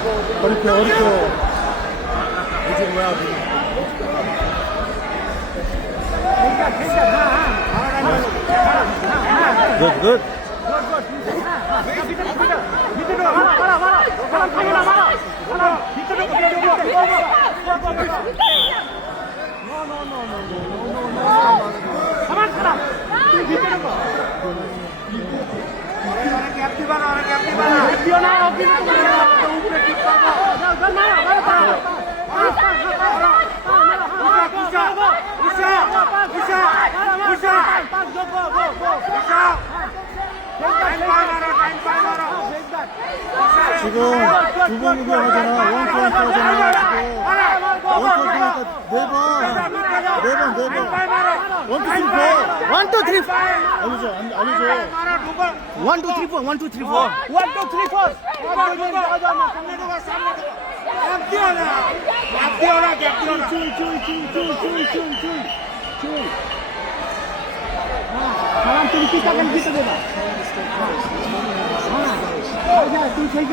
어렵게 이제 뭐야 굿 밑으로 말아 사람 타기나 말아 사람 밑으로 가만 사람 밑으로 뛰어나와 지금 두 번 구경하잖아. 원투 하잖아. 원투 네번 원투 쓰리 포 알려줘 One, two, three, four. One, two, three, four. Salam tu kita kan kita deba. Aja tu saya